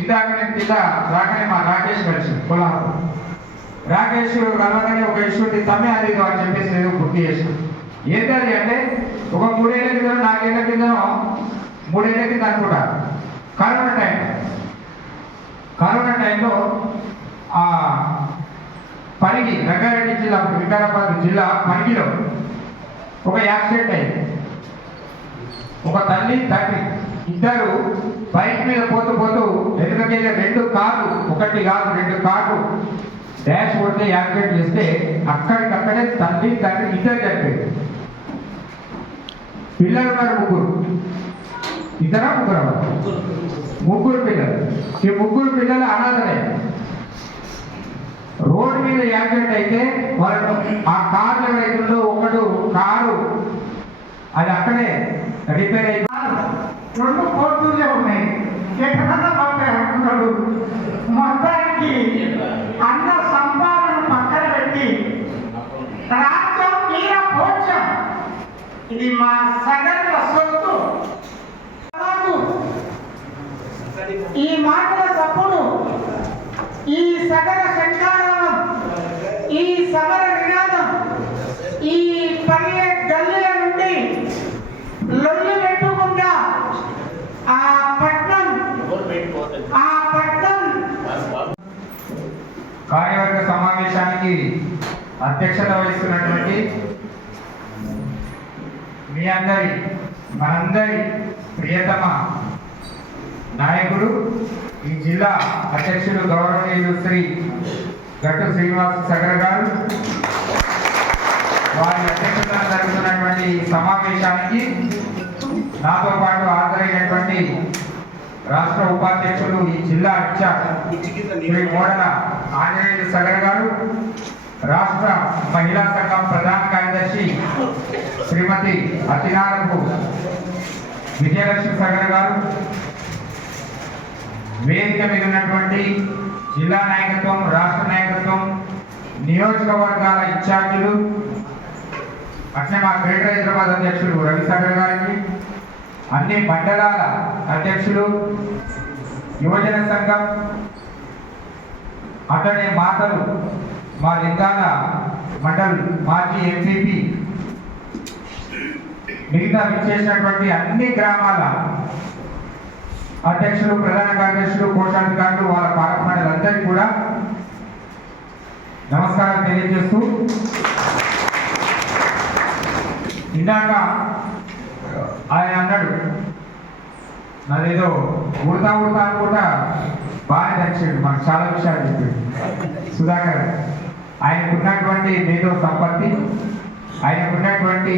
ఇందాక నేను కింద రాకనే మా రాకేష్ కలిసి పొలం రాకేష్ కలవగానే ఒక ఇష్యూ తమ్మే అది అని చెప్పేసి నేను గుర్తు చేసిన. ఏంటది అంటే ఒక మూడేళ్ళ కింద నాలుగేళ్ళ కిందనో మూడేళ్ళ కింద అనుకుంటా కరోనా టైం. కరోనా టైంలో ఆ పనికి రంగారెడ్డి జిల్లా వికారాబాద్ జిల్లా పనికిలో ఒక యాక్సిడెంట్ అయింది. ఒక తల్లి తండ్రి ఇద్దరు బైక్ మీద పోతూ పోతూ వెనుకకెళ్ళే రెండు కార్లు ఒకటి కాదు రెండు కార్లు. డాష్ కొడితే యాక్సిడెంట్ చేస్తే అక్కడికక్కడే తండ్రి తండ్రి ఇద్దరు చనిపోయారు. పిల్లలు ఉన్నారు ముగ్గురు. ఇద్దరా ముగ్గురు? ముగ్గురు పిల్లలు. ఈ ముగ్గురు పిల్లలు అనాథలే. రోడ్డు మీద యాక్సిడెంట్ అయితే వాళ్ళు ఆ కార్లు ఎవరైతుందో ఒకడు కారు అది అక్కడే రిపేర్ అయి రెండు కోర్టులే ఉన్నాయి. ఎక్కడన్నా పంపాడు మొత్తానికి అన్న సంపాదన పక్కన పెట్టి రాజ్యం మీద పోచం. ఇది మా సగర్వ సొత్తు. ఈ మాటల తప్పుడు ఈ సగర సంచారం ఈ సమర కార్యవర్గ సమావేశానికి అధ్యక్షత వహిస్తున్నటువంటి మీ అందరి మనందరి ప్రియతమ నాయకుడు ఈ జిల్లా అధ్యక్షుడు గౌరవనీయులు శ్రీ గట్టు శ్రీనివాస సగర్ గారు. వారి అధ్యక్షతన జరుగుతున్నటువంటి ఈ సమావేశానికి నాతో పాటు హాజరైనటువంటి రాష్ట్ర ఉపాధ్యక్షులు ఈ జిల్లా అధ్యక్ష శ్రీ మోడల ఆంజనేయులు సగర్ గారు రాష్ట్ర మహిళా సంఘం ప్రధాన కార్యదర్శి శ్రీమతి అతినారపు విజయలక్ష్మి సగర్ గారు వేదిక మీద ఉన్నటువంటి జిల్లా నాయకత్వం రాష్ట్ర నాయకత్వం నియోజకవర్గాల ఇన్ఛార్జీలు అట్లే మా గ్రేటర్ హైదరాబాద్ అధ్యక్షులు రవిసాగర్ గారికి అన్ని మండలాల అధ్యక్షులు యువజన సంఘం అతని మాటలు మా లింగాల మండల్ మాజీ ఎంపీపీ. మిగతా విచ్చేసినటువంటి అన్ని గ్రామాల అధ్యక్షులు ప్రధాన కార్యదర్శులు కోశాధికారులు వాళ్ళ పాలక మండలందరికీ కూడా నమస్కారం తెలియజేస్తూ ఇందాక ఆయన అన్నాడు నాదేదో ఉడతా ఉడతా అనుకుంటా బాగా నచ్చాడు మాకు చాలా విషయాలు చెప్పాడు సుధాకర్ ఆయనకున్నటువంటి మేధో సంపత్తి ఆయనకున్నటువంటి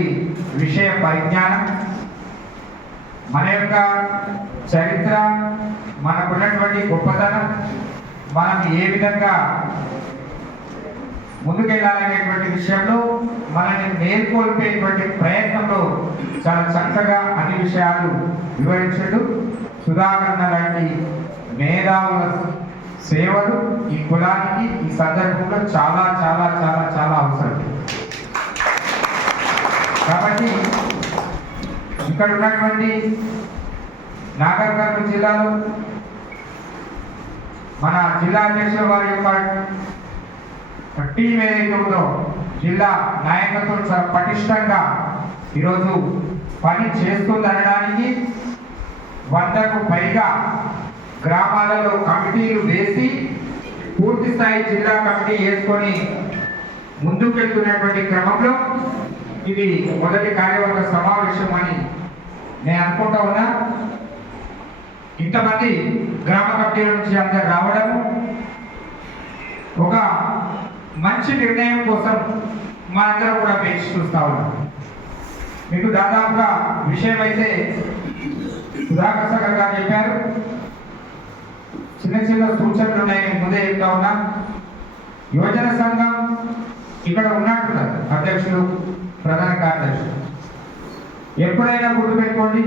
విషయ పరిజ్ఞానం మన యొక్క చరిత్ర మనకున్నటువంటి గొప్పతనం మనం ఏ విధంగా ముందుకెళ్ళాలనేటువంటి విషయంలో మనల్ని మేల్కొల్పేటువంటి ప్రయత్నంలో చాలా చక్కగా అన్ని విషయాలు వివరించడు. సుధాకరణ లాంటి మేధావుల సేవలు ఈ కులానికి ఈ సందర్భంలో చాలా చాలా చాలా చాలా అవసరం. కాబట్టి ఇక్కడ ఉన్నటువంటి నాగర్ కర్నూలు జిల్లాలో మన జిల్లా అధ్యక్షుల వారి యొక్క టీం ఏదైతే ఉందో జిల్లా నాయకత్వం చాలా పటిష్టంగా ఈరోజు పని చేస్తుందనడానికి వందకు పైగా గ్రామాలలో కమిటీలు వేసి పూర్తి స్థాయి జిల్లా కమిటీ వేసుకొని ముందుకెళ్తున్నటువంటి క్రమంలో ఇది మొదటి కార్యవర్గ సమావేశం అని నేను అనుకుంటా ఉన్నా. ఇంతమంది గ్రామ కమిటీల నుంచి అందరు రావడం ఒక మంచి నిర్ణయం కోసం మా అందరం కూడా వేచి చూస్తా ఉన్నాం. మీకు దాదాపుగా విషయం అయితే సుధాకర్ సాగర్ గారు చెప్పారు. చిన్న చిన్న సూచనలు ఉన్నాయి. ముందే చెప్తా ఉన్నా. యువజన సంఘం ఇక్కడ ఉన్నట్టున్నారు. అధ్యక్షులు ప్రధాన కార్యదర్శులు ఎప్పుడైనా గుర్తుపెట్టుకోండి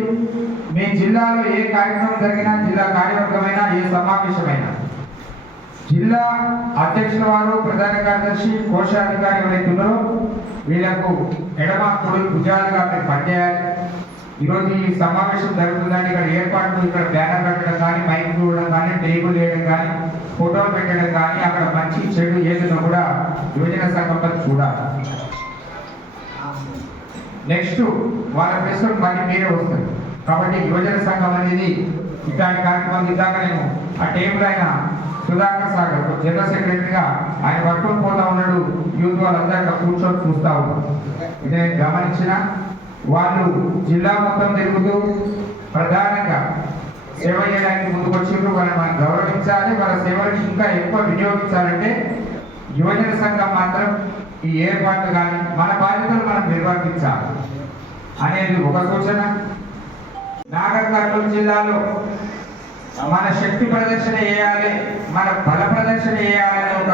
మీ జిల్లాలో ఏ కార్యక్రమం జరిగినా జిల్లా కార్యవర్గమైనా ఏ సమావేశమైనా జిల్లా అధ్యక్షుల వారు ప్రధాన కార్యదర్శి కోశాధికారి ఎవరైతే ఉన్నారో వీళ్ళకు ఎడమ కుడి భుజాలుగా మీరు పనిచేయాలి. ఈరోజు ఈ సమావేశం జరుగుతుందని ఇక్కడ ఏర్పాట్లు ఇక్కడ బ్యానర్ పెట్టడం కానీ మైక్ చూడడం కానీ టేబుల్ వేయడం కానీ ఫోటోలు పెట్టడం కానీ అక్కడ మంచి చెడు ఏదైనా కూడా యువజన సంఘంలో చూడాలి. నెక్స్ట్ వాళ్ళ ప్రశ్నలు మళ్ళీ మీరే వస్తారు. కాబట్టి యువజన సంఘం అనేది ఇట్లాంటి కార్యక్రమం ఇందాక నేను ఆ టేబుల్ ఆయన సుధాకర్ సాగర్ జనరల్ సెక్రటరీగా ఆయన వర్క్ పోతా ఉన్నాడు. యూత్ వాళ్ళందరూ కూర్చొని చూస్తా ఉన్నారు. ఇది నేను గమనించిన వాళ్ళు జిల్లా మొత్తం తిరుగుతూ ప్రధానంగా సేవ చేయడానికి ముందుకు వాళ్ళని మనం గౌరవించాలి. వాళ్ళ సేవలను ఇంకా ఎక్కువ వినియోగించాలంటే యువజన సంఘం మాత్రం ఈ ఏర్పాట్లు కానీ మన బాధ్యతలు మనం నిర్వర్తించాలి అనేది ఒక సూచన. నాగర్ కర్నూలు జిల్లాలో మన శక్తి ప్రదర్శన చేయాలి మన బల ప్రదర్శన చేయాలనే ఒక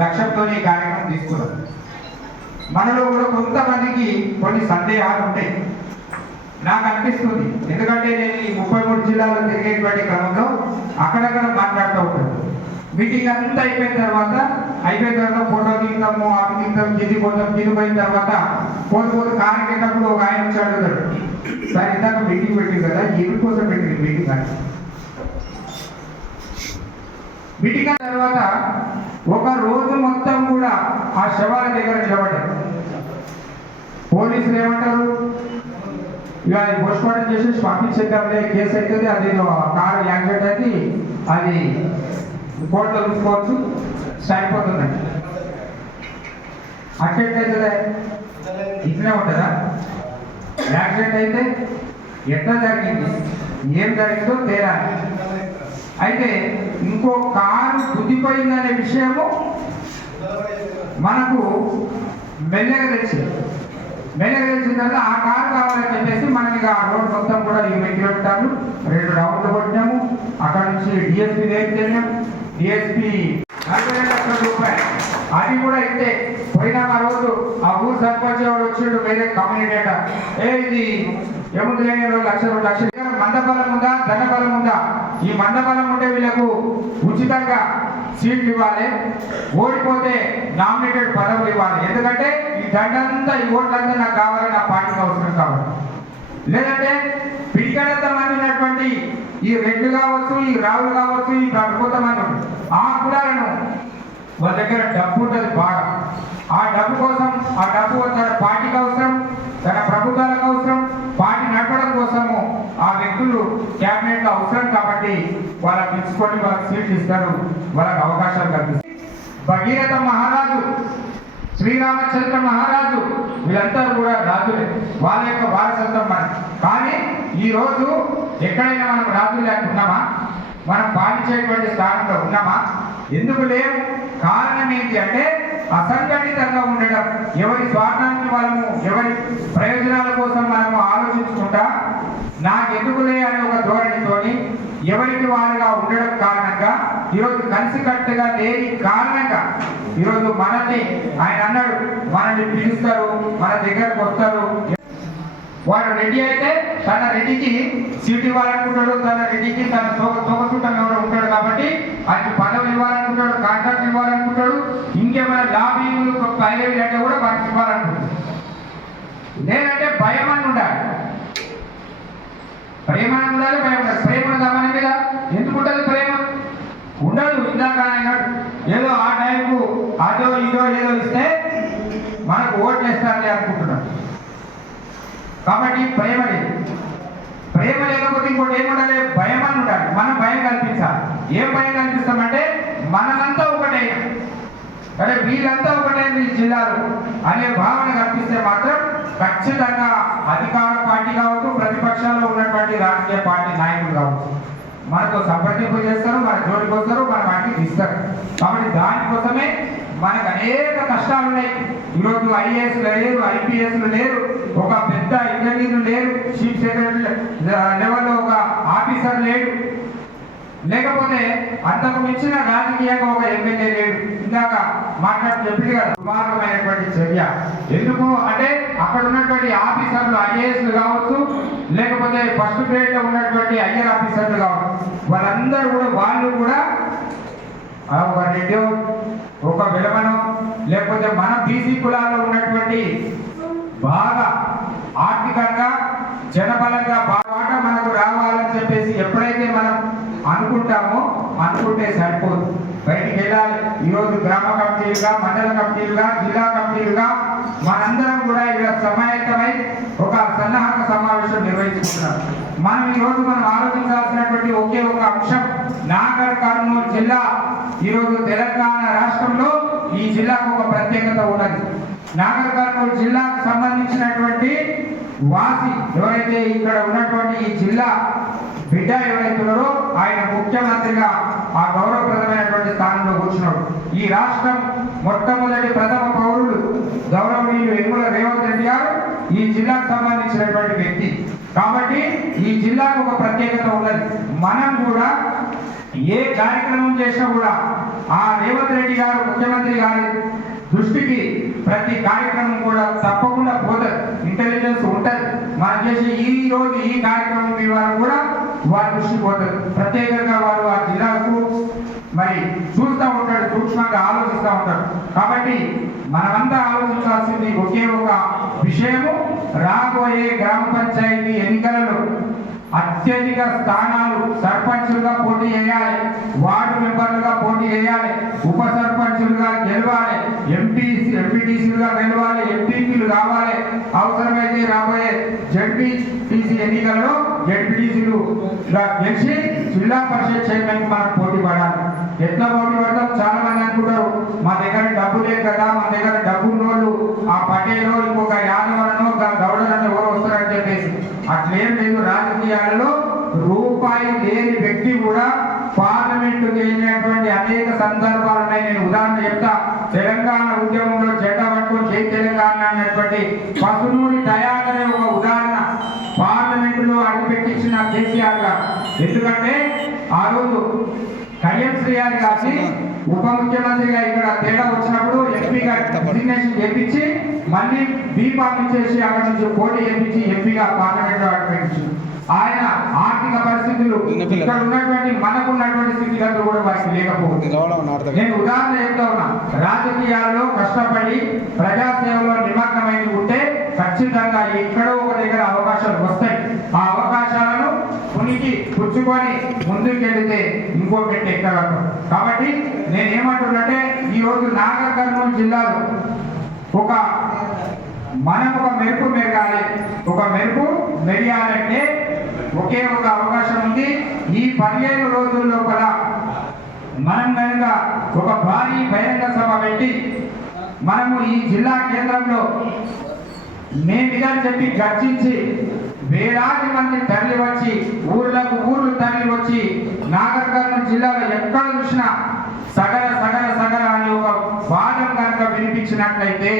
లక్ష్యంతో ఈ కార్యక్రమం తీసుకున్నాం. మనలో కూడా కొంతమందికి కొన్ని సందేహాలు ఉంటాయి. నాకు అనిపిస్తుంది. ఎందుకంటే నేను ఈ ముప్పై మూడు జిల్లాలో తిరిగేటువంటి క్రమంలో అక్కడక్కడ మాట్లాడుతూ ఉంటాను. మీటింగ్ అంతా అయిపోయిన తర్వాత అయిపోయిన తర్వాత ఫోటో దిగుతాము అవి దిగుతాం కింది పోతాం కింది పోయిన తర్వాత పోతు పోతు కారు కిందప్పుడు ఒక ఆయన వచ్చి అడుగుతాడు. సార్ ఇందాక మీటింగ్ పెట్టింది కదా ఎందుకోసం కోసం పెట్టింది మీటింగ్ అని? మీటింగ్ తర్వాత ఒక రోజు మొత్తం కూడా ఆ శవాల దగ్గర నిలబడ్డారు. పోలీసులు ఏమంటారు? ఇక అది పోస్ట్మార్టం చేసి పంపించేద్దాంలే కేసు అవుతుంది అది కారు యాక్సిడెంట్ అయితే అది కోర్టులో చూసుకోవచ్చు సరిపోతుందండి అటెండ్ అవుతుందే ఇట్లే ఉంటుందా? యాక్సిడెంట్ అయితే ఎట్లా జరిగింది? ఏం జరిగిందో తేలాలి. అయితే ఇంకో కారు గుద్దిపోయిందనే విషయము మనకు మెల్లగా తెలిసింది. మెల్లగా తెలిసిన తర్వాత ఆ కారు కావాలని చెప్పేసి మనకి ఆ రోడ్ మొత్తం కూడా ఇరవై కిలోమీటర్లు రెండు రౌండ్లు కొట్టినాము. అక్కడ నుంచి డిఎస్పీ దగ్గరికి వెళ్ళాము డిఎస్పీ నలభై లక్షల రూపాయలు. అది కూడా ఇంతే. పోయినా ఆ రోజు ఆ ఊరు సర్పంచ్ వాడు వచ్చిండు వేరే కమ్యూనికేటర్ ఏ ఇది ఏముంది లక్ష రెండు లక్షలు. రెండు మందబలం ఉందా? ధనబలం ఉందా? ఈ మందబలం ఉంటే వీళ్ళకు ఉచితంగా సీట్లు ఇవ్వాలి. ఓడిపోతే నామినేటెడ్ పదవులు ఇవ్వాలి. ఎందుకంటే ఈ దండంతా ఈ ఓట్లంతా నాకు కావాలి నా పార్టీకి అవసరం కావాలి లేదంటే పిడికడంత మంది ఉన్నటువంటి ఈ రెడ్లు కావచ్చు ఈ రావులు కావచ్చు ఈ ప్రభుత్వ ఆ కులాలను వాళ్ళ దగ్గర డబ్బు ఉంటుంది బాగా. ఆ డబ్బు కోసం ఆ డబ్బు తన పార్టీకి అవసరం తన ప్రభుత్వాలకు అవసరం మంత్రులు క్యాబినెట్లో అవసరం కాబట్టి వాళ్ళకి పిలుచుకొని వాళ్ళకి సీట్లు ఇస్తారు. వాళ్ళకి అవకాశాలు కల్పిస్తారు. భగీరథ మహారాజు శ్రీరామచంద్ర మహారాజు వీళ్ళందరూ కూడా రాజులే. వాళ్ళ యొక్క వారసత్వం మనం కానీ ఈ రోజు ఎక్కడైనా మనం రాజులు లేకున్నామా? మనం పాలించేటువంటి స్థానంలో ఉన్నామా? ఎందుకు లేవు? కారణం ఏంటి అంటే అసంఘటితంగా ఉండడం. ఎవరి స్వార్థానికి మనము ఎవరి ప్రయోజనాల కోసం మనము ఆలోచించుకుంటా నాకెందుకులే అనే ఒక ధోరణితోని ఎవరికి వారుగా ఉండడం కారణంగా ఈరోజు కలిసికట్టుగా లేని కారణంగా ఈరోజు మనల్ని ఆయన అన్నాడు మనల్ని పిలుస్తారు మన దగ్గరకు వస్తారు. వాడు రెడ్డి అయితే తన రెడ్డికి సీటు ఇవ్వాలనుకుంటాడు తన రెడ్డికి తన సోక సోకసుట్టం ఎవడో ఉంటాడు కాబట్టి ఆయన పదవులు ఇవ్వాలనుకుంటాడు కాంట్రాక్ట్ ఇవ్వాలనుకుంటాడు ఇంకేమైనా లాబీలు ప్రైవేట్ అంటే కూడా వాటికి ఇవ్వాలనుకుంటాడు. లేదంటే భయం అని ఉండాలి. ప్రేమ ఉండాలి భయం ఉండాలి ప్రేమ ఉందా మన మీద? ఎందుకు ఉంటుంది ప్రేమ? ఉండదు. ఇందాక అన్నాడు, ఏదో ఆ టైంకు అదో ఇదో ఏదో ఇస్తే మనకు ఓట్లు వేస్తారని అనుకుంటున్నాడు. కాబట్టి ప్రేమ లేదు. ప్రేమ లేకపోతే ఇంకోటి ఏముండాలి భయం అని ఉండాలి. మనం భయం కల్పించాలి. ఏం భయం కల్పిస్తామంటే మనమంతా ఒకటే. అరే వీళ్ళంతా ఒకటే ఈ జిల్లాలు అనే భావన కల్పిస్తే మాత్రం ఖచ్చితంగా పార్టీ రాజకీయ పార్టీ నాయకులు కావచ్చు. మనతో సంప్రదింపు చేస్తారు మన జోలికి వస్తారు మన వాటికి ఇస్తారు. కాబట్టి దానికోసమే మనకు అనేక కష్టాలు ఉన్నాయి. ఈరోజు ఐఏఎస్ లేరు ఐపీఎస్లు లేరు ఒక పెద్ద ఇంజనీర్లు లేరు చీఫ్ సెక్రటరీ లెవెల్లో ఒక ఆఫీసర్ లేడు. లేకపోతే అంతకు మించిన రాజకీయంగా ఒక ఎమ్మెల్యే లేడు. ఇందాక మాట్లాడి చెప్పింది కదా చర్య. ఎందుకు అంటే అక్కడ ఉన్నటువంటి ఆఫీసర్లు ఐఏఎస్లు కావచ్చు లేకపోతే ఫస్ట్ గ్రేడ్లో ఉన్నటువంటి ఐఆర్ ఆఫీసర్లు కావచ్చు వాళ్ళందరూ కూడా వాళ్ళు కూడా ఒక రెడ్డి ఒక విలమను లేకపోతే మన బీసీ కులాల్లో ఉన్నటువంటి బాగా ఆర్థికంగా జనబలంగా బాగా మనకు రావాలని చెప్పేసి ఎప్పుడైతే మనం అనుకుంటామో అనుకుంటే సరిపోదు. బయటికి వెళ్ళాలి. ఈరోజు గ్రామ కమిటీలుగా మండల కమిటీలుగా జిల్లా కమిటీలుగా మనందరం కూడా ఇక్కడ సమాయత్తమై ఒక సన్నాహక సమావేశం నిర్వహించుకుంటున్నాం. మనం ఈ రోజు మనం ఆలోచించాల్సినటువంటి ఒకే ఒక అంశం నాగర్ కర్నూలు జిల్లా. ఈరోజు తెలంగాణ రాష్ట్రంలో ఈ జిల్లాకు ఒక ప్రత్యేకత ఉన్నది. నాగర్ కర్నూలు జిల్లాకు సంబంధించినటువంటి వాసి ఎవరైతే ఇక్కడ ఉన్నటువంటి ఈ జిల్లా బిడ్డ ఎవరైతే ఉన్నారో ఆయన ముఖ్యమంత్రిగా ఆ గౌరవప్రదమైనటువంటి స్థానంలో కూర్చున్నాడు. ఈ రాష్ట్రం మొట్టమొదటి ప్రథమ పౌరులు గౌరవనీయులు ఎన్నుల రేవంత్ రెడ్డి గారు ఈ జిల్లాకు సంబంధించినటువంటి వ్యక్తి. కాబట్టి ఈ జిల్లాకు ఒక ప్రత్యేకత ఉన్నది. మనం కూడా ఏ కార్యక్రమం చేసినా కూడా ఆ రేవంత్ రెడ్డి గారు ముఖ్యమంత్రి గారి దృష్టికి ప్రతి కార్యక్రమం కూడా తప్పకుండా పోతుంది ఇంటెలిజెన్స్ ఉంటుంది మనం చేసే ఈ రోజు ఈ కార్యక్రమం ఇవాళ కూడా వారి దృష్టి పోతుంది ప్రత్యేకంగా వారు ఆ జిల్లాకు మరి చూస్తూ ఉంటాడు సూక్ష్మంగా ఆలోచిస్తూ ఉంటాడు. కాబట్టి మనమంతా ఆలోచించాల్సింది ఒకే ఒక విషయము. రాబోయే గ్రామ పంచాయతీ ఎన్నికలలో అత్యధిక స్థానాలు సర్పంచులుగా పోటీ చేయాలి. వార్డు మెంబర్లుగా పోటీ చేయాలి. ఉప సర్పంచులుగా గెలవాలి. ఎంపీ ఎంపీటీసీలుగా గెలవాలి. ఎంపీపీలు కావాలి. అవసరమైతే రాబోయే జడ్పీటీసీ ఎన్నికలలో జడ్పీటీసీలుగా గెలిచి జిల్లా పరిషత్ చైర్మన్ మనం పోటీ పడాలి. ఎట్లా పోటీ పెడతాం? చాలా మంది అనుకుంటారు మా దగ్గర డబ్బు లేదు కదా మా దగ్గర డబ్బు ఉన్నోళ్ళు ఆ పటేలో ఇంకొక యాదవరనో గౌడరనో ఎవరు వస్తారని చెప్పేసి. అట్లేం లేదు రాజకీయాలలో రూపాయి లేని వ్యక్తి కూడా పార్లమెంటు వెళ్ళినటువంటి అనేక సందర్భాలు ఉన్నాయి. నేను ఉదాహరణ చెప్తా. తెలంగాణ ఉద్యమంలో జెండా పట్టుకొని జై తెలంగాణ అనేటువంటి పసునూరి దయాకరే ఒక ఉదాహరణ పార్లమెంటులో అడుగుపెట్టించిన కేసీఆర్ గారు. ఎందుకంటే ఆ రోజు కళ్యాణ్ శ్రీయారి కాసి ఉప ముఖ్యమంత్రిగా ఇక్కడ తేడా వచ్చినప్పుడు ఎంపీగా డిజిగ్నేషన్ చేపించి మళ్ళీ బీఫామ్ ఇచ్చేసి అక్కడ నుంచి పోటీ చేపించి ఎంపీగా పార్లమెంట్లో అడుగుపెట్టించారు ఆయన ఆర్థిక పరిస్థితులు. ఇక్కడ ఉన్నటువంటి మనకు ఉన్నటువంటి స్థితిగతులు కూడా వారికి లేకపోతే నేను ఉదాహరణ చెప్తా ఉన్నా. రాజకీయాల్లో కష్టపడి ప్రజాసేవలో నిమగ్నమై ఉంటే ఖచ్చితంగా ఎక్కడో ఒక దగ్గర అవకాశాలు వస్తాయి ఆ అవకాశాలను ఉనికి పుచ్చుకొని ముందుకెళ్తే ఇంకో పెట్టి ఎక్కగలరు. కాబట్టి నేను ఏమంటున్నట్టే ఈ రోజు నాగర్ కర్నూలు జిల్లాలో ఒక మనం ఒక మెరుపు మెరగాలి ఒక మెరుపు మెరియాలంటే ఒకే ఒక అవకాశం ఉంది. ఈ పదిహేను రోజుల లోపల మనం కనుక ఒక భారీ బహిరంగ సభ పెట్టి మనము ఈ జిల్లా కేంద్రంలో మేమిగా చెప్పి గర్జించి వేలాది మంది తరలి వచ్చి ఊర్లకు ఊర్లు తరలి వచ్చి నాగర్ కర్నూలు జిల్లాలో ఎక్కడ చూసినా సగర సగర సగర అని ఒక వాదం కనుక వినిపించినట్లయితే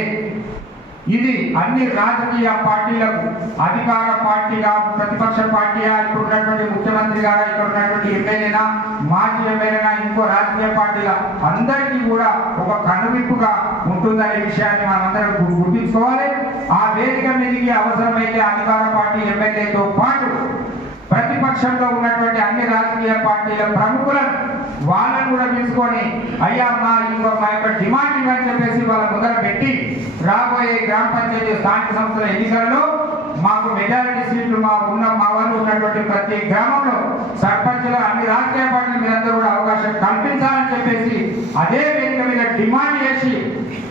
ఇది అన్ని రాజకీయ పార్టీలకు అధికార పార్టీగా ప్రతిపక్ష పార్టీగా ఇప్పుడు ఉన్నటువంటి ముఖ్యమంత్రి గారు ఇక్కడ ఉన్నటువంటి ఎమ్మెల్యేనా మాజీ ఎమ్మెల్యేనా ఇంకో రాజకీయ పార్టీల అందరికీ కూడా ఒక కనువిప్పుగా ఉంటుందనే విషయాన్ని మనందరం గు- గుర్తుంచుకోవాలి. ఆ వేదిక మీదకి అవసరమైతే అధికార పార్టీ ఎమ్మెల్యేతో పాటు ప్రతిపక్షంలో ఉన్నటువంటి అన్ని రాజకీయ పార్టీల ప్రముఖులను వాళ్ళని కూడా తీసుకొని అయ్యా మా ఇంకో మా యొక్క డిమాండ్ ఇవ్వని చెప్పేసి వాళ్ళ ముందర పెట్టి రాబోయే గ్రామ పంచాయతీ స్థానిక సంస్థల ఎన్నికలలో మాకు మెజారిటీ సీట్లు మా ఉన్న మా వాళ్ళు ఉన్నటువంటి ప్రతి గ్రామంలో సర్పంచ్లు అన్ని రాజకీయ పార్టీలు మీరందరూ కూడా అవకాశం కల్పించాలని చెప్పేసి అదే వేదిక మీద డిమాండ్ చేసి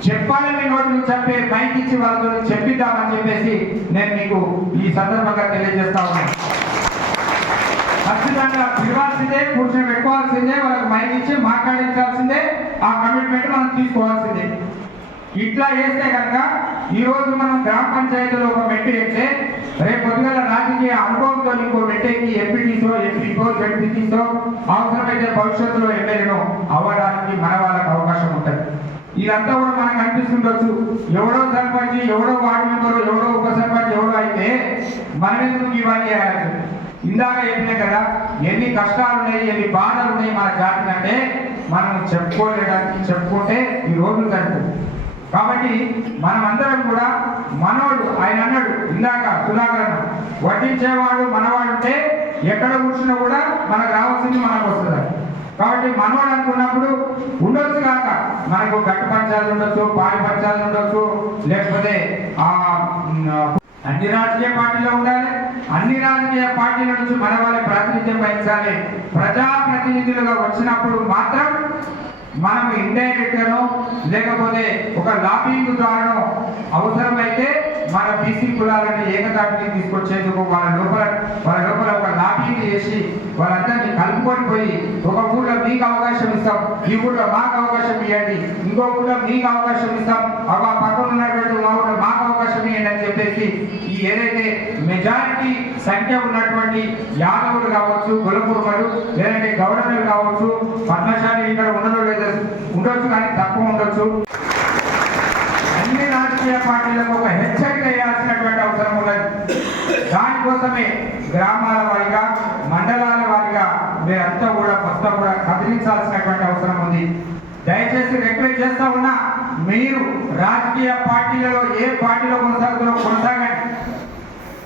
చెప్పాలని నోట్లు చెప్పే మైక్ ఇచ్చి వాళ్ళతో చెప్పిద్దామని చెప్పేసి నేను మీకు ఈ సందర్భంగా తెలియజేస్తా ఉన్నాను. ఖచ్చితంగా పిలవాల్సిందే కూర్చొని పెట్టుకోవాల్సిందే వాళ్ళకి మైక్ ఇచ్చి మాట్లాడించాల్సిందే ఆ కమిట్మెంట్ మనం తీసుకోవాల్సిందే. ఇట్లా చేస్తే కనుక ఈరోజు మనం గ్రామ పంచాయతీలో ఒక మెట్టు ఎక్కితే రేపు పొద్దుగల రాజకీయ అనుభవంతో ఇంకో మెట్టెక్కి ఎంపీటీసో ఎంపీకో జడ్పీటీసో అవసరమైతే భవిష్యత్తులో ఎమ్మెల్యేనో అవ్వడానికి మన వాళ్ళకి అవకాశం ఉంటుంది. ఇదంతా కూడా మనకు అనిపిస్తుండొచ్చు. ఎవడో సర్పంచ్ ఎవడో వార్డు మెంబరు ఎవడో ఉప సర్పంచ్ ఎవడో అయితే మనం ఎందుకు ఇవన్నీ ఇందాక చెప్పినా కదా ఎన్ని కష్టాలు ఉన్నాయి ఎన్ని బాధలు ఉన్నాయి మన జాతికి అంటే మనం చెప్పుకోలేడానికి చెప్పుకుంటే ఈ రోజులు కట్టు కాబట్టి మనమందరం కూడా మనోడు ఆయన అన్నాడు ఇందాక సుధాకరణ వడ్డించేవాడు మనవాడు ఉంటే ఎక్కడ కూర్చున్నా కూడా మనకు రావాల్సింది మనకు వస్తుంది? కాబట్టి మనవాడు అనుకున్నప్పుడు ఉండొచ్చు కాక మనకు గట్టు పంచాలు ఉండొచ్చు పాడి పంచాలు ఉండొచ్చు లేకపోతే ఆ అన్ని రాజకీయ పార్టీలో ఉండాలి. అన్ని రాజకీయ పార్టీల నుంచి మన వాళ్ళ ప్రాతినిధ్యం వహించాలి. ప్రజాప్రతినిధులుగా వచ్చినప్పుడు మాత్రం మనం ఇండైరెక్ట్గానో లేకపోతే ఒక లాబింగ్ ద్వారానో అవసరమైతే మన బీసీ కులాలను ఏకతాటికి తీసుకొచ్చేందుకు వాళ్ళ లోపల వాళ్ళ లోపల ఒక లాబింగ్ చేసి వాళ్ళందరినీ కలుపుకొని పోయి ఒక ఊళ్ళో మీకు అవకాశం ఇస్తాం ఈ ఊళ్ళో మాకు అవకాశం ఇవ్వండి ఇంకో ఊళ్ళో మీకు అవకాశం ఇస్తాం. ఒక పక్కన ఉన్నటువంటి మా ఊళ్ళో మాకు అవకాశం అని చెప్పేసి ఈ ఏదైతే మెజారిటీ సంఖ్య ఉన్నటువంటి యాదవులు కావచ్చు కులకుర్మలు లేదంటే గౌడములు కావచ్చు పద్మశాలి ఇక్కడ ఉండడం లేదు ఉండొచ్చు కానీ తక్కువ ఉండొచ్చు. అన్ని రాజకీయ పార్టీలకు ఒక హెచ్చరిక వేయాల్సినటువంటి అవసరం ఉన్నది. దానికోసమే గ్రామాల వారిగా మండలాల వారిగా మీరంతా కూడా మొత్తం కూడా కదిలించాల్సినటువంటి అవసరం ఉంది. దయచేసి రిక్వెస్ట్ చేస్తా ఉన్నా మీరు రాజకీయ పార్టీలలో ఏ పార్టీలో కొనసాగుతున్నా కొనసాగండి.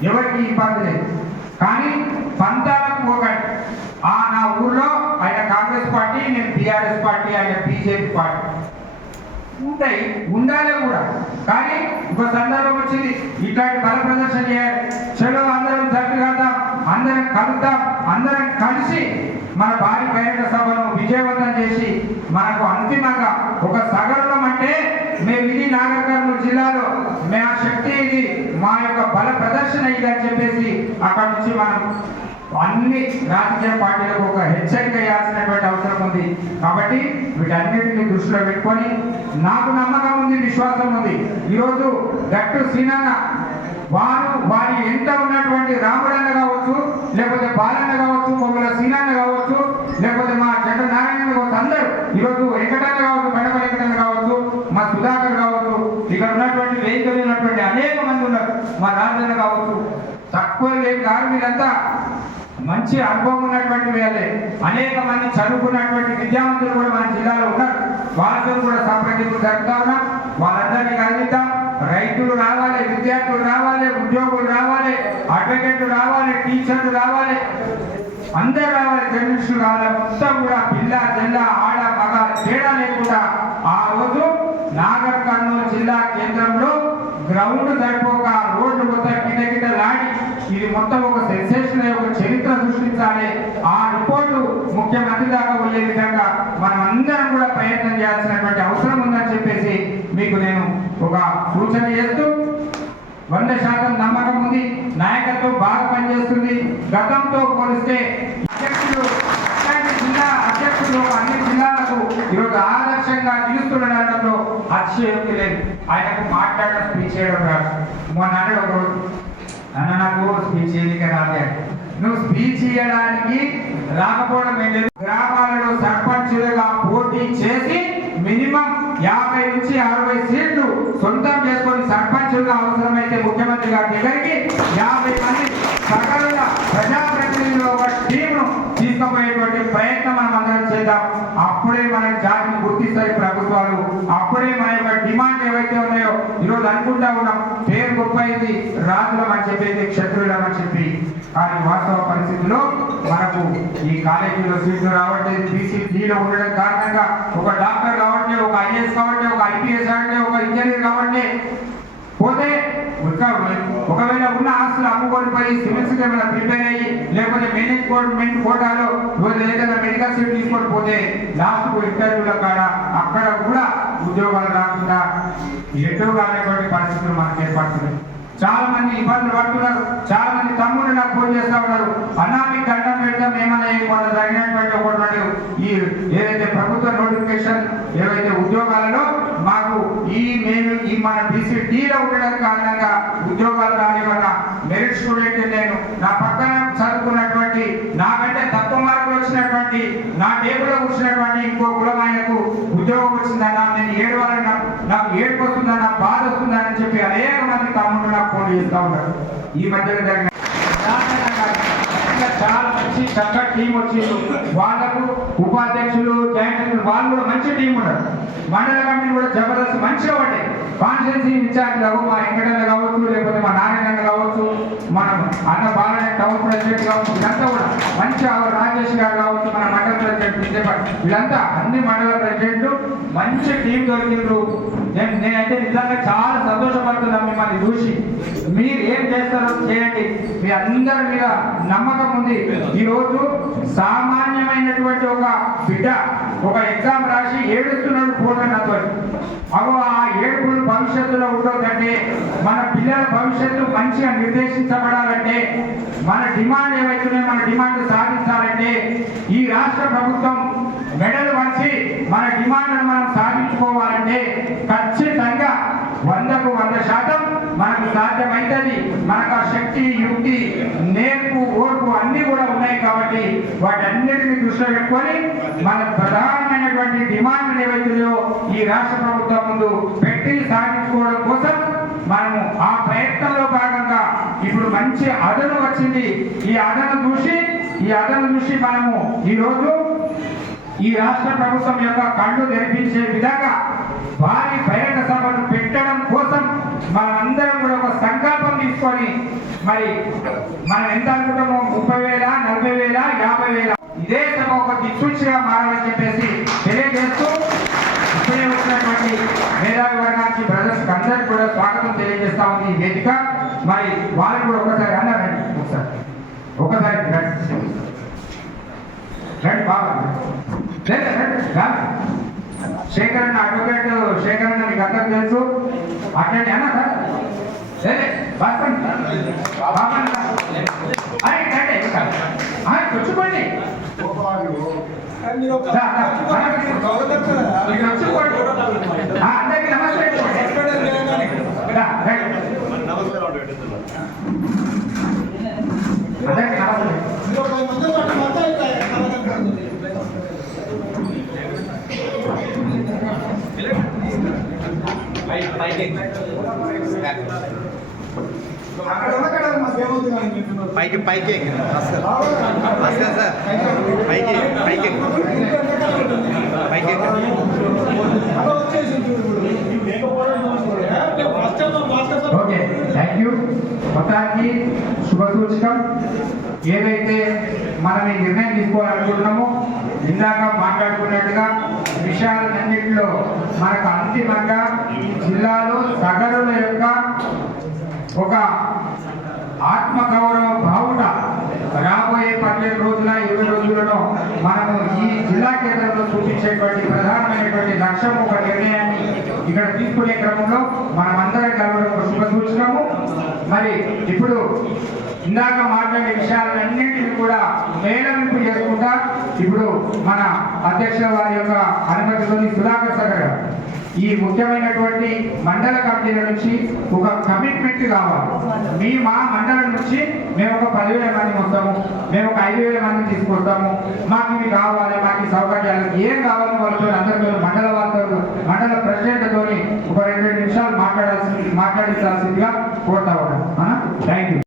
ఎవరికి ఇబ్బంది లేదు. కానీ పంతాలకు పోకండి. ఆ నా ఊర్లో ఆయన కాంగ్రెస్ పార్టీ నేను బీఆర్ఎస్ పార్టీ ఆయన బీజేపీ పార్టీ. ఉంటాయి ఉండాలి కూడా. కానీ ఒక సందర్భం వచ్చింది. ఇట్లాంటి బల ప్రదర్శన చేయాలి. చలో అందరం జట్టు కడదాం అందరం కలుద్దాం అందరం కలిసి మన భారీ బహిరంగ సభను విజయవంతం చేసి మనకు అంతిమంగా ఒక సగర్వం అంటే మేము ఇది నాగర్ జిల్లాలో మే ఆ శక్తి ఇది మా యొక్క బల ప్రదర్శన ఇది అని చెప్పేసి అక్కడ నుంచి మనం అన్ని రాజకీయ పార్టీలకు ఒక హెచ్చరిక వేయాల్సినటువంటి అవసరం ఉంది. కాబట్టి వీటన్నిటిని దృష్టిలో పెట్టుకొని నాకు నమ్మకం ఉంది విశ్వాసం ఉంది. ఈరోజు గట్టు సీనన్న వారు వారి ఎంత ఉన్నటువంటి రాముడన్న లేకపోతే బాలన్న కావచ్చు పొమ్మల సీనన్న కావచ్చు లేకపోతే మా చెడ్డ నారాయణ కావచ్చు అందరూ ఈరోజు వెంకటన్న కావచ్చు బడప వెంకటన్న కావచ్చు మా సుధాకర్ కావచ్చు ఇక్కడ ఉన్నటువంటి వేదికలు ఉన్నటువంటి అనేక మంది ఉన్నారు మా రాజన్న కావచ్చు. తక్కువ లేని కాదు మీరంతా మంచి అనుభవం ఉన్నటువంటి వేళే అనేక మంది చదువుకున్నటువంటి విద్యావంతులు కూడా మన జిల్లాలో ఉన్నారు. వాళ్ళతో కూడా సంప్రదింపు జరుపుతా ఉన్నా. వాళ్ళందరినీ కలిగిద్దాం రైతులు రావాలి విద్యార్థులు రావాలి ఉద్యోగులు రావాలి అడ్వకేట్లు రావాలి టీచర్లు రావాలి. అందరూ రావాలి జర్నలిస్టులు రావాలి. మొత్తం కూడా పిల్ల జిల్ల ఆడ మగ తేడా లేకుండా ఆ రోజు నాగర్ కర్నూలు జిల్లా కేంద్రంలో గ్రౌండ్ సరిపోక రోడ్డు మొత్తం కింద కింద లాడి ఇది మొత్తం ఒక సెన్సేషన్ ఒక చరిత్ర సృష్టించాలి. ఆ రిపోర్టు ముఖ్యమంత్రి దాకా పోయే విధంగా మనం అందరం కూడా ప్రయత్నం చేయాల్సినటువంటి అవసరం ఉందని చెప్పేసి మీకు నేను ఒక సూచన చేస్తూ వంద శాతం నమ్మకం ఉంది. నాయకత్వం బాగా పనిచేస్తుంది. గతంతో పోలిస్తే అధ్యక్షులు జిల్లా అధ్యక్షులు అన్ని జిల్లాలకు ఈరోజు ఆదర్శంగా నిలుస్తుండడంలో అతిశయోక్తి లేదు. ఆయనకు మాట్లాడడం స్పీచ్ చేయడం రాదు. మొన్న అన్నాడు ఒక అన్న నాకు స్పీచ్ చేయడానికి రాదే నువ్వు స్పీచ్ చేయడానికి రాకపోవడం ఏం లేదు. గ్రామాలలో సర్పంచులుగా పోటీ చేసి మినిమం యాభై నుంచి అరవై సీట్లు సొంతం చేసుకొని సర్పంచులుగా అవసరమైతే ముఖ్యమంత్రి గారి దగ్గరికి యాభై మంది సకల ప్రజాప్రతినిధులు ఒక టీంను తీసుకుపోయేటువంటి ప్రయత్నం మనం అందరం చేద్దాం. అప్పుడే మన జాతిని గుర్తిస్తాయి ప్రభుత్వాలు. అప్పుడే మన యొక్క డిమాండ్ ఏవైతే ఉన్నాయో ఈరోజు అనుకుంటా ఉన్నాం పేరు గొప్ప అయింది రాజులం అని చెప్పేది క్షత్రులం అని చెప్పి. కానీ వాస్తవ పరిస్థితుల్లో మనకు ఈ కాలేజీలో సీట్లు రావట్లేదు. బీసీ డీలో ఉండడం కారణంగా ఒక డాక్టర్ కావట్లే ఒక ఐఏఎస్ కావట్లే ఒక ఐపీఎస్ కావట్లే ఒక ఇంజనీర్ కావట్లే. పోతే ఒకవేళ ఉన్న ఆస్తులు అమ్ముకొని పోయి సివిల్స్ ఏమైనా ప్రిపేర్ అయ్యి లేకపోతే మేనేజ్మెంట్ కోటాలో ఏదైనా మెడికల్ సీట్ తీసుకొని పోతే లాస్ట్ ఇంటర్వ్యూల కాడ అక్కడ కూడా ఉద్యోగాలు రాకుండా ఎటు కానటువంటి పరిస్థితులు మనకు ఏర్పడుతున్నాయి. చాలా మంది ఇబ్బందులు పడుతున్నారు. చాలా మంది తమ్ముళ్ళు నాకు ఫోన్ చేస్తా ఉన్నారు. అన్నా మీకు దండం పెడతాం ఏమన్నా మొన్న జరిగినటువంటి ఒకటి ఈ ఏదైతే ప్రభుత్వ నోటిఫికేషన్ ఏవైతే ఉద్యోగాలలో మాకు ఈ మేము ఈ మన బీసీ డీలో ఉండడం కారణంగా ఉద్యోగాలు రానివల్ల మెరిట్ స్టూడెంట్ నేను నా పక్కన చదువుకున్నటువంటి నాకంటే తక్కువ మార్కులు వచ్చినటువంటి నా టేబుల్లో కూర్చున్నటువంటి ఇంకో కులమాయకు ఉద్యోగం వచ్చిందన్నా నేను ఏడు నాకు- నాకు ఏడు వస్తుందన్న బాధ వస్తుందని చెప్పి అనేక మంది తమ్ముళ్ళు నాకు చేస్తూ ఉంటారు ఈ మధ్యలో చాలా మంచి చక్కటి టీం వచ్చింది. వాళ్ళకు ఉపాధ్యక్షులు జాయింట్ వాళ్ళు కూడా మంచి టీం ఉన్నారు. మండల కమిటీ కూడా జబర్దస్త్ మంచిగా పడ్డాయి కాన్స్టిట్యూన్సీ ఇన్ఛార్జ్ మా వెంకటన్న కావచ్చు లేకపోతే మా నారాయణ కావచ్చు కావచ్చు మనం అన్న బాలయ్య టౌన్ ప్రెసిడెంట్ కావచ్చు వీళ్ళంతా కూడా మంచి రాజేష్ గారు కావచ్చు మన మండల ప్రెసిడెంట్ వీళ్ళంతా అన్ని మండల ప్రెసిడెంట్లు మంచి టీం దొరికిండ్రు. నేను నేనైతే నిజంగా చాలా సంతోషపడుతున్నాను మిమ్మల్ని చూసి. మీరు ఏం చేస్తారో చేయండి. మీ అందరి మీద నమ్మకం ఉంది. ఈరోజు సామాన్యమైనటువంటి ఒక బిడ్డ ఒక ఎగ్జామ్ రాసి ఏడుస్తున్నాడు ఫోటో నాతో. అగో ఆ ఏడుపులు భవిష్యత్తులో ఉండొద్దంటే మన పిల్లల భవిష్యత్తు మంచిగా నిర్దేశించబడాలంటే మన డిమాండ్ ఏవైతున్నాయో మన డిమాండ్ సాధించాలంటే ఈ రాష్ట్ర ప్రభుత్వం మెడలు వంచి మన డిమాండ్ను మనం సాధించుకోవాలంటే ఖచ్చితంగా వందకు వంద శాతం మనకు సాధ్యమైతుంది మనకు ఆ శక్తి యుక్తి నేర్పు ఓర్పు అన్ని కూడా ఉన్నాయి కాబట్టి వాటన్నిటిని దృష్టిలో పెట్టుకొని మన ప్రధానమైనటువంటి డిమాండ్ ఏవైతుందో ఈ రాష్ట్ర ప్రభుత్వం ముందు పెట్టి సాధించుకోవడం కోసం మనము ఆ ప్రయత్నంలో భాగంగా ఇప్పుడు మంచి అదను వచ్చింది. ఈ అదను చూసి ఈ అదను చూసి మనము ఈరోజు ఈ రాష్ట్ర ప్రభుత్వం యొక్క కళ్ళు తెరిపించే విధంగా భారీ బహిరంగ సభను పెట్టడం కోసం మనమందరం కూడా ఒక సంకల్పం తీసుకొని మరి మనం ఎంత అనుకుంటామో ముప్పై వేల నలభై వేల యాభై వేల ఇదే తమ ఒక దిక్సూచిగా మారాలని చెప్పేసి తెలియజేస్తూ ఇప్పుడే వచ్చినటువంటి మేధావి వర్గానికి బ్రదర్స్ అందరికి కూడా స్వాగతం తెలియజేస్తా ఉంది వేదిక. మరి వాళ్ళు కూడా ఒకసారి అన్నారండి ఒకసారి. ఒకసారి రండి. బాగా బాబా. రండి శేఖర్ అడ్వకేట్ శేఖర్ అన్న మీకు అందరికి తెలుసు. అట్లాంటి అన్న సార్ లేదు వస్తాను బాబా అన్న. అరే రండి ఒకసారి. ఆ, కూర్చోండి దా, దా, మనకి ఇక్కడ వచ్చుకోండి. ఆ, అందరికీ నమస్తే దా, రండి. అందరికీ నమస్తే పైకి పైకి వస్తారు వస్తారు సార్ పైకి పైకి పైకి ఓకే థ్యాంక్ యూ. మొత్తానికి శుభ సూచకం. ఏదైతే మనం ఈ నిర్ణయం తీసుకోవాలనుకుంటున్నామో ఇందాక మాట్లాడుకున్నట్టుగా విషయాలన్నింటిలో మనకు అంతిమంగా జిల్లాలో సగరుల యొక్క ఒక ఆత్మగౌరవ భావుట రాబోయే పన్నెండు రోజుల ఇరవై రోజులలో మనము ఈ జిల్లా కేంద్రంలో చూపించేటువంటి ప్రధానమైనటువంటి లక్ష్యం ఒక నిర్ణయాన్ని ఇక్కడ తీసుకునే క్రమంలో మనమందరం కలవడం ఒక శుభ మరి ఇప్పుడు ఇందాక మాట్లాడే విషయాలన్నింటినీ కూడా మేళవింపు చేసుకుంటా ఇప్పుడు మన అధ్యక్షుల వారి యొక్క అనుమతితోని సుధాకర్ సాగర్ గారు. ఈ ముఖ్యమైనటువంటి మండల కమిటీల నుంచి ఒక కమిట్మెంట్ కావాలి మీ మా మండలం నుంచి మేము ఒక పదివేల మంది వస్తాము. మేము ఒక ఐదు వేల మందిని తీసుకొస్తాము. మాకు ఇవి కావాలి మాకు సౌకర్యాలు ఏం కావాలో వాళ్ళతో అందరూ మండల వాళ్ళతో మండల ప్రెసిడెంట్తో ఒక రెండు రెండు నిమిషాలు మాట్లాడాల్సి మాట్లాడించాల్సిందిగా కోరుతా ఉన్నాను. Thank you